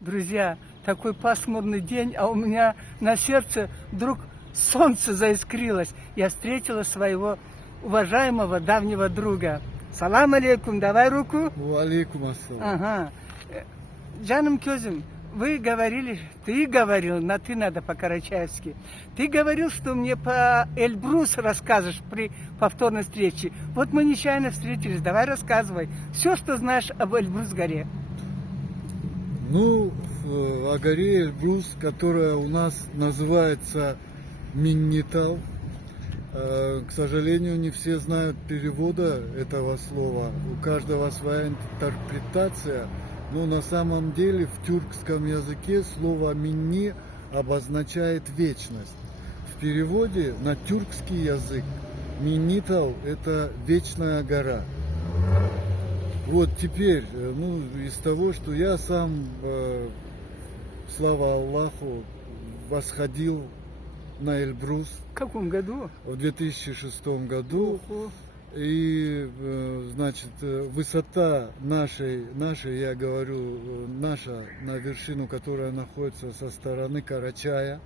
Друзья, такой пасмурный день, а у меня на сердце вдруг солнце заискрилось. Я встретила своего уважаемого давнего друга. Салам алейкум, давай руку. Алейкум ассалам. Ага. Джаным Кёзим, вы говорили, ты говорил, на ты надо по-карачаевски. Ты говорил, что мне по Эльбрус расскажешь при повторной встрече. Вот мы нечаянно встретились, давай рассказывай. Все, что знаешь об Эльбрус-горе. Ну, о горе Эльбрус, которая у нас называется Миннитал. К сожалению, не все знают перевода этого слова. У каждого своя интерпретация. Но на самом деле в тюркском языке слово «минни» обозначает вечность. В переводе на тюркский язык Миннитал – это вечная гора. Вот теперь, из того, что я сам, слава Аллаху, восходил на Эльбрус. В каком году? В 2006 году. Ого. И, значит, высота нашей, я говорю, наша, на вершину, которая находится со стороны Карачая,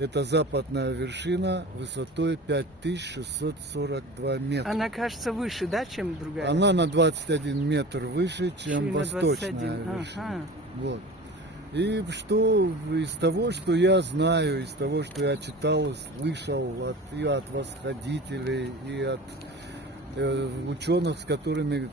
это западная вершина высотой 5642 метра. Она кажется выше, да, чем другая? Она на 21 метр выше, чем На восточная 21. вершина. Ага. Вот. И что из того, что я знаю, из того, что я читал, слышал и от восходителей, и от ученых, с которыми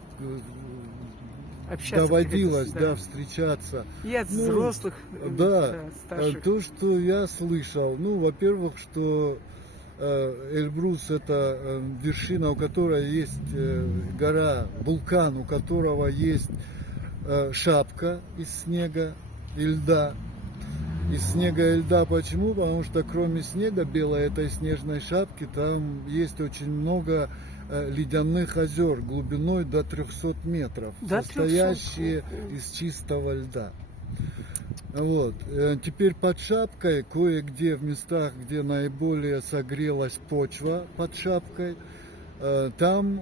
Общаться доводилось придется, встречаться. И от взрослых, Да, старших. то, что я слышал, во-первых, что Эльбрус это вершина, у которой есть гора, вулкан, у которого есть шапка из снега и льда. Из снега и льда почему? Потому что кроме снега, белой этой снежной шапки, там есть очень много ледяных озер глубиной до 300 метров, состоящие из чистого льда. Вот. Теперь под шапкой, кое-где в местах, где наиболее согрелась почва под шапкой, там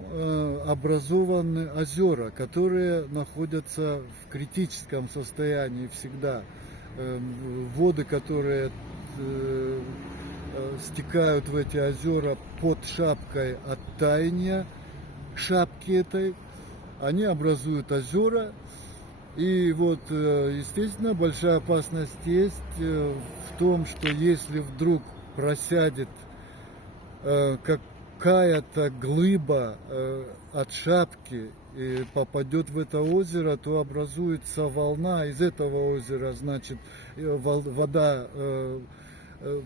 образованы озера, которые находятся в критическом состоянии всегда. Воды, которые стекают в эти озера под шапкой от таяния шапки этой, они образуют озера. И вот, естественно, большая опасность есть в том, что если вдруг просядет какая-то глыба от шапки и попадет в это озеро, то образуется волна. Из этого озера, значит, вода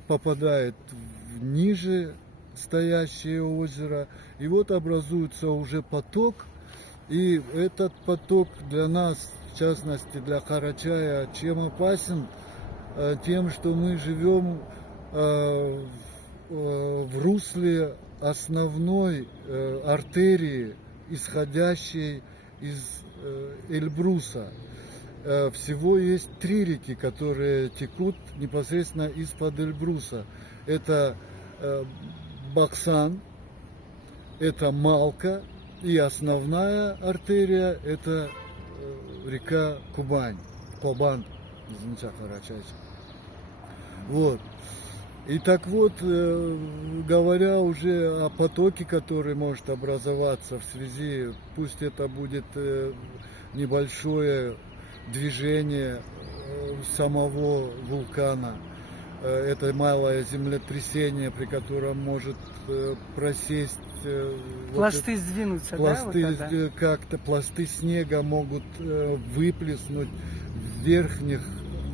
попадает в ниже стоящее озеро. И вот образуется уже поток. И этот поток для нас, в частности для Карачая, чем опасен? Тем, что мы живем в русле основной артерии, исходящей из Эльбруса. Всего есть 3 реки, которые текут непосредственно из-под Эльбруса. Это Баксан, это Малка, и основная артерия это река Кубань, Кобан, вот. И так вот, говоря уже о потоке, который может образоваться в связи, пусть это будет небольшое движение самого вулкана, это малое землетрясение, при котором может просесть пласты сдвинуться, пласты, да? Вот как-то пласты снега могут выплеснуть в верхних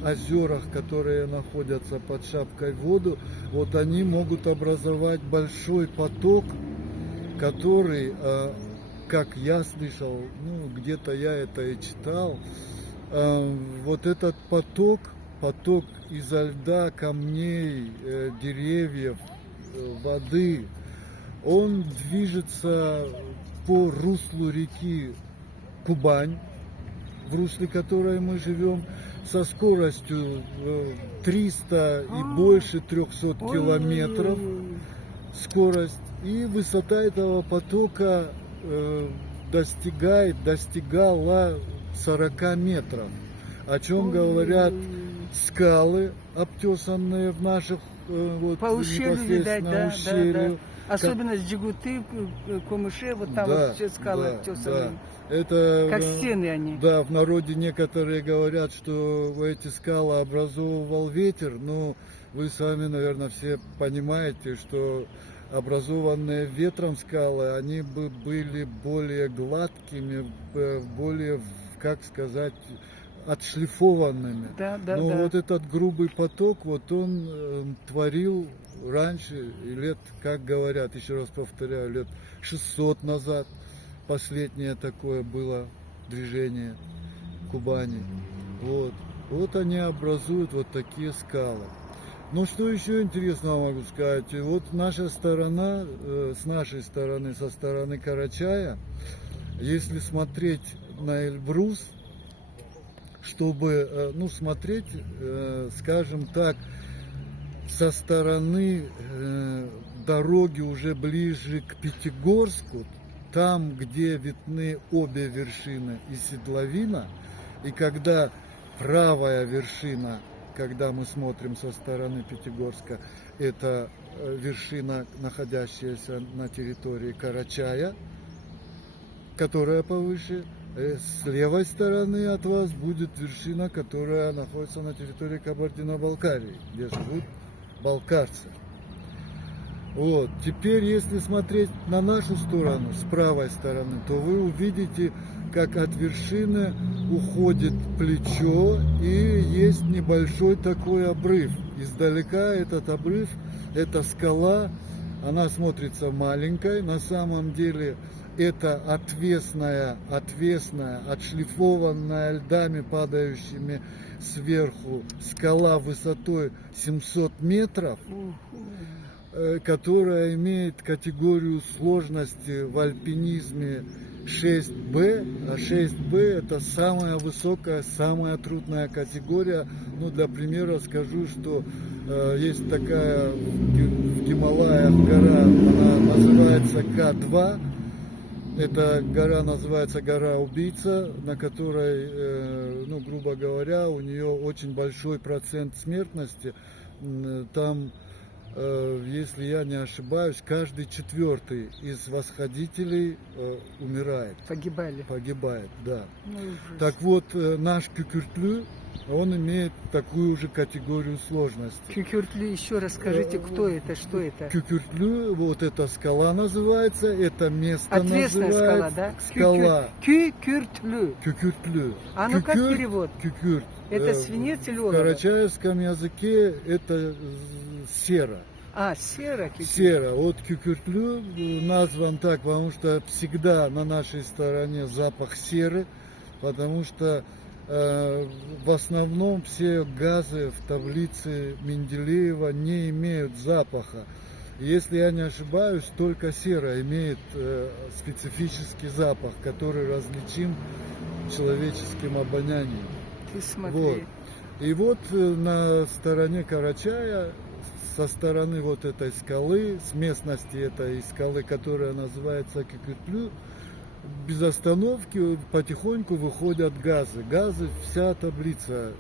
озерах, которые находятся под шапкой воду. Вот они могут образовать большой поток, который, как я слышал, где-то я это и читал, вот этот поток изо льда, камней, деревьев, воды, он движется по руслу реки Кубань, в русле которой мы живем, со скоростью 300 и больше 300 километров скорость. И высота этого потока достигала 40 метров. о чем говорят скалы, обтесанные в наших вот По ущелью, видать, непосредственно да, ущелью. да. Особенно с Джигуты, Кумыши, вот там Да, вот все скалы да, обтесанные. да. Это, Как стены они. Да, в народе некоторые говорят, что эти скалы образовывал ветер, но вы сами, наверное, все понимаете, что образованные ветром скалы, они бы были более гладкими, более, как сказать, отшлифованными. Да, да, Но да. вот этот грубый поток, вот он творил раньше, лет, как говорят, еще раз повторяю, лет 600 назад. Последнее такое было движение Кубани. Вот они образуют вот такие скалы. Но что еще интересного могу сказать? Вот наша сторона, с нашей стороны, со стороны Карачая, если смотреть на Эльбрус, чтобы, ну, смотреть, скажем так, со стороны дороги уже ближе к Пятигорску, там, где видны обе вершины и седловина, и когда правая вершина, когда мы смотрим со стороны Пятигорска, это вершина, находящаяся на территории Карачая, которая повыше. С левой стороны от вас будет вершина, которая находится на территории Кабардино-Балкарии, где живут балкарцы. Вот. Теперь, если смотреть на нашу сторону, с правой стороны, то вы увидите, как от вершины уходит плечо и есть небольшой такой обрыв. Издалека этот обрыв, эта скала, она смотрится маленькой, на самом деле это отвесная, отшлифованная льдами, падающими сверху, скала высотой 700 метров, которая имеет категорию сложности в альпинизме 6Б, а 6Б это самая высокая, самая трудная категория. Ну, для примера скажу, что есть такая в Гималаях гора, она называется К2. Эта гора называется гора Убийца, на которой, ну, грубо говоря, у нее очень большой процент смертности. Там, если я не ошибаюсь, каждый четвертый из восходителей умирает. Погибает, да. Ну, Так вот, наш Кюкюртлю, он имеет такую же категорию сложности. Кюкюртлю, еще раз скажите, кто это, что это? Кюкюртлю, вот эта скала называется, это место Отвесная скала, называется. да? Скала. Кюкюртлю. Кюкюртлю. А ну как перевод? Кюкюрт. Это свинец или В олово? карачаевском языке это сера. А, сера. Сера. Вот Кюкюртлю назван так, потому что всегда на нашей стороне запах серы, потому что в основном все газы в таблице Менделеева не имеют запаха. Если я не ошибаюсь, только сера имеет специфический запах, который различим человеческим обонянием. Ты смотри. Вот. И вот на стороне Карачая, со стороны вот этой скалы, с местности этой скалы, которая называется Кюкюртлю, без остановки потихоньку выходят газы. Газы, вся таблица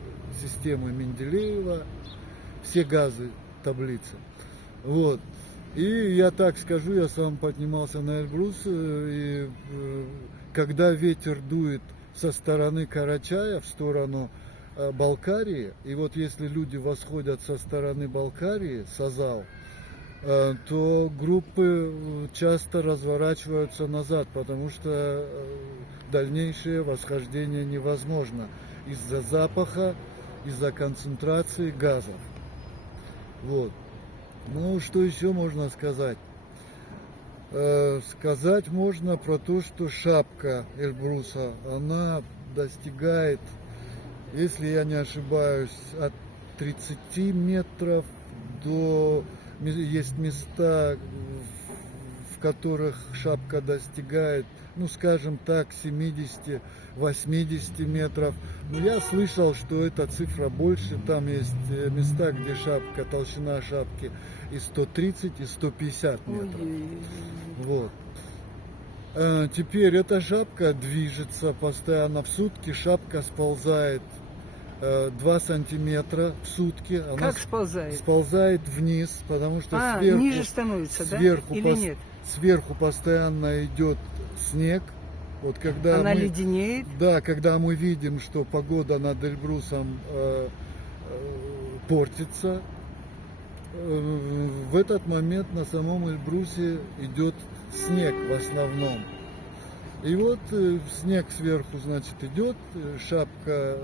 системы Менделеева, все газы таблицы. Вот. И я так скажу, я сам поднимался на Эльбрус, и когда ветер дует со стороны Карачая в сторону Балкарии, и вот если люди восходят со стороны Балкарии, Сазал, то группы часто разворачиваются назад, потому что дальнейшее восхождение невозможно из-за запаха, из-за концентрации газов. Вот. Ну, что еще можно сказать? Сказать можно про то, что шапка Эльбруса, она достигает, если я не ошибаюсь, от 30 метров до... Есть места, в которых шапка достигает, ну, скажем так, 70-80 метров. Но я слышал, что эта цифра больше. Там есть места, где шапка, толщина шапки и 130, и 150 метров. Вот. Теперь эта шапка движется постоянно. В сутки шапка сползает 2 сантиметра в сутки. Она Как сползает? сползает вниз, потому что Ниже становится, да? сверху, Или нет? сверху постоянно идет снег. Вот когда Она леденеет? Да, когда мы видим, что погода над Эльбрусом портится, в этот момент на самом Эльбрусе идет снег в основном. И вот снег сверху, значит, идет, шапка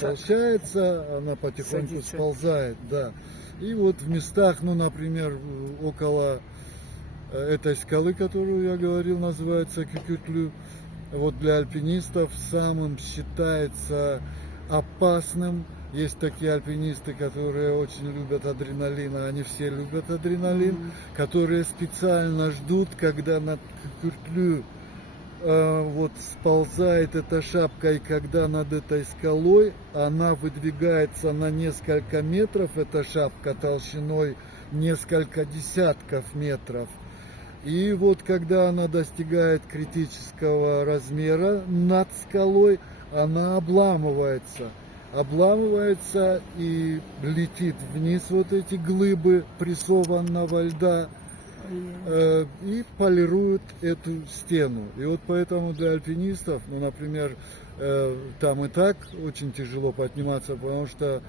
толщается, она потихоньку Садится. сползает, да. И вот в местах, ну, например, около этой скалы, которую я говорил, называется Кюкютлю, вот для альпинистов самым считается опасным. Есть такие альпинисты, которые очень любят адреналин, а они все любят адреналин, которые специально ждут, когда над Кюкютлю вот сползает эта шапка, и когда над этой скалой она выдвигается на несколько метров, эта шапка толщиной несколько десятков метров. И вот когда она достигает критического размера над скалой, она обламывается и летит вниз вот эти глыбы прессованного льда и полирует эту стену. И вот поэтому для альпинистов, ну, например, там и так очень тяжело подниматься, потому что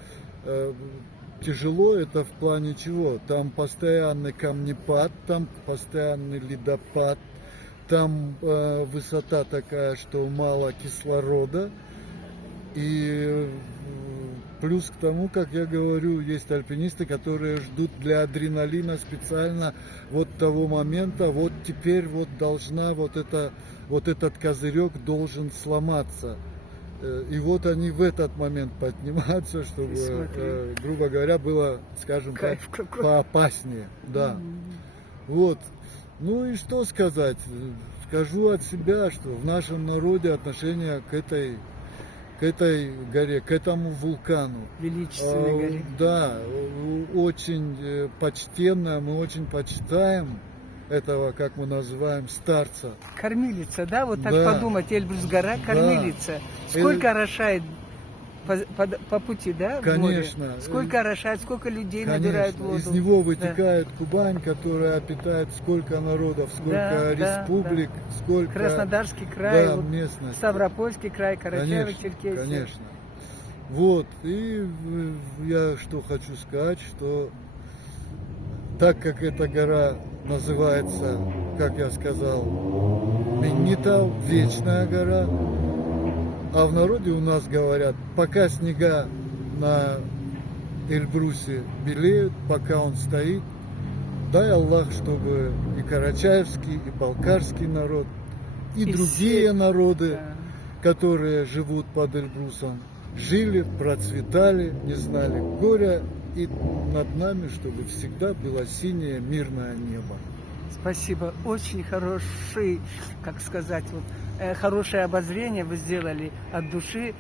тяжело это в плане чего? Там постоянный камнепад, там постоянный ледопад, там высота такая, что мало кислорода. И плюс к тому, как я говорю, есть альпинисты, которые ждут для адреналина специально вот того момента, вот теперь вот должна вот этот козырек должен сломаться. И вот они в этот момент поднимаются, чтобы, грубо говоря, было, скажем так, поопаснее. Да. Вот. Ну и что сказать? Скажу от себя, что в нашем народе отношение к этой горе, к этому вулкану. Величественной горе. Да, очень почтенно, мы очень почитаем этого, как мы называем, старца. Кормилица, да? Вот так Да. подумать, Эльбрус гора, кормилица. Сколько орошает по пути, да? в море? Конечно. Сколько орошает, сколько людей набирает Конечно, воду. из него вытекает Кубань, которая питает сколько народов, сколько республик, сколько... Краснодарский край, Да, вот местность. Ставропольский край, Карачаево-Черкесия. Конечно. Вот, и я что хочу сказать, что так как эта гора называется, как я сказал, Миннитау, Вечная гора, а в народе у нас говорят, пока снега на Эльбрусе белеют, пока он стоит, дай Аллах, чтобы и карачаевский, и балкарский народ, и другие народы, которые живут под Эльбрусом, жили, процветали, не знали горя, и над нами, чтобы всегда было синее мирное небо. Спасибо. Очень хороший, как сказать, вот, хорошее обозрение вы сделали от души.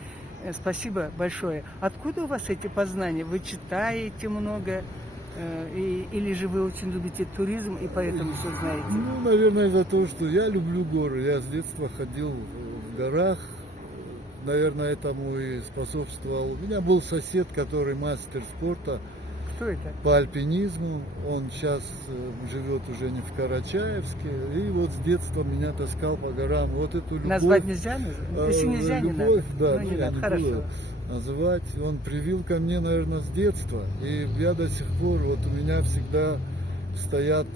Спасибо большое. Откуда у вас эти познания? Вы читаете много? Или же вы очень любите туризм и поэтому все знаете? Ну, наверное, из-за того, что я люблю горы. Я с детства ходил в горах. Наверное, этому и способствовал. У меня был сосед, который мастер спорта. Кто это? По альпинизму. Он сейчас живет уже не в Карачаевске. И вот с детства меня таскал по горам. Вот эту любовь. Назвать нельзя? Если нельзя, не любовь, надо. да, Ну, не я надо. не Хорошо. буду называть. Он привил ко мне, наверное, с детства. И я до сих пор, вот у меня всегда стоят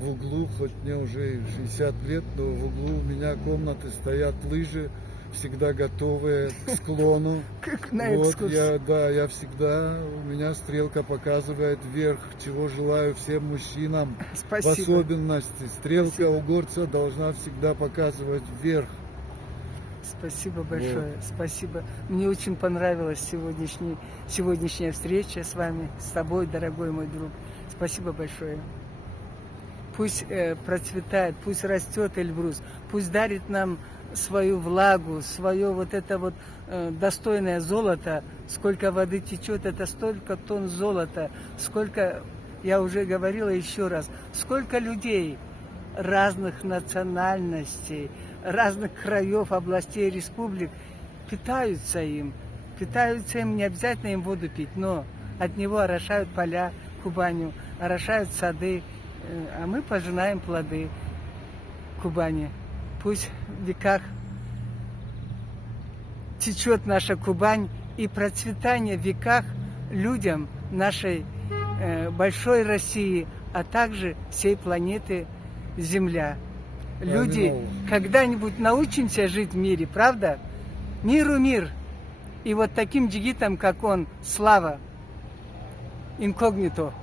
в углу, хоть мне уже 60 лет, но в углу у меня комнаты стоят лыжи, всегда готовые к склону. Как на Вот экскурсии. я всегда, у меня стрелка показывает вверх, чего желаю всем мужчинам. В Спасибо. особенности стрелка у горца должна всегда показывать вверх. Спасибо большое, спасибо. Мне очень понравилась сегодняшняя встреча с вами, с тобой, дорогой мой друг. Спасибо большое. Пусть процветает, пусть растет Эльбрус, пусть дарит нам свою влагу, свое вот это вот достойное золото. Сколько воды течет, это столько тонн золота, сколько, я уже говорила еще раз, сколько людей разных национальностей, разных краев, областей, республик питаются им, питаются им, не обязательно им воду пить, но от него орошают поля Кубанью, орошают сады, а мы пожинаем плоды Кубани. Пусть в веках течет наша Кубань, и процветание в веках людям нашей большой России, а также всей планеты Земля. Люди когда-нибудь научимся жить в мире, правда? Миру мир. И вот таким джигитам, как он, слава, инкогнито.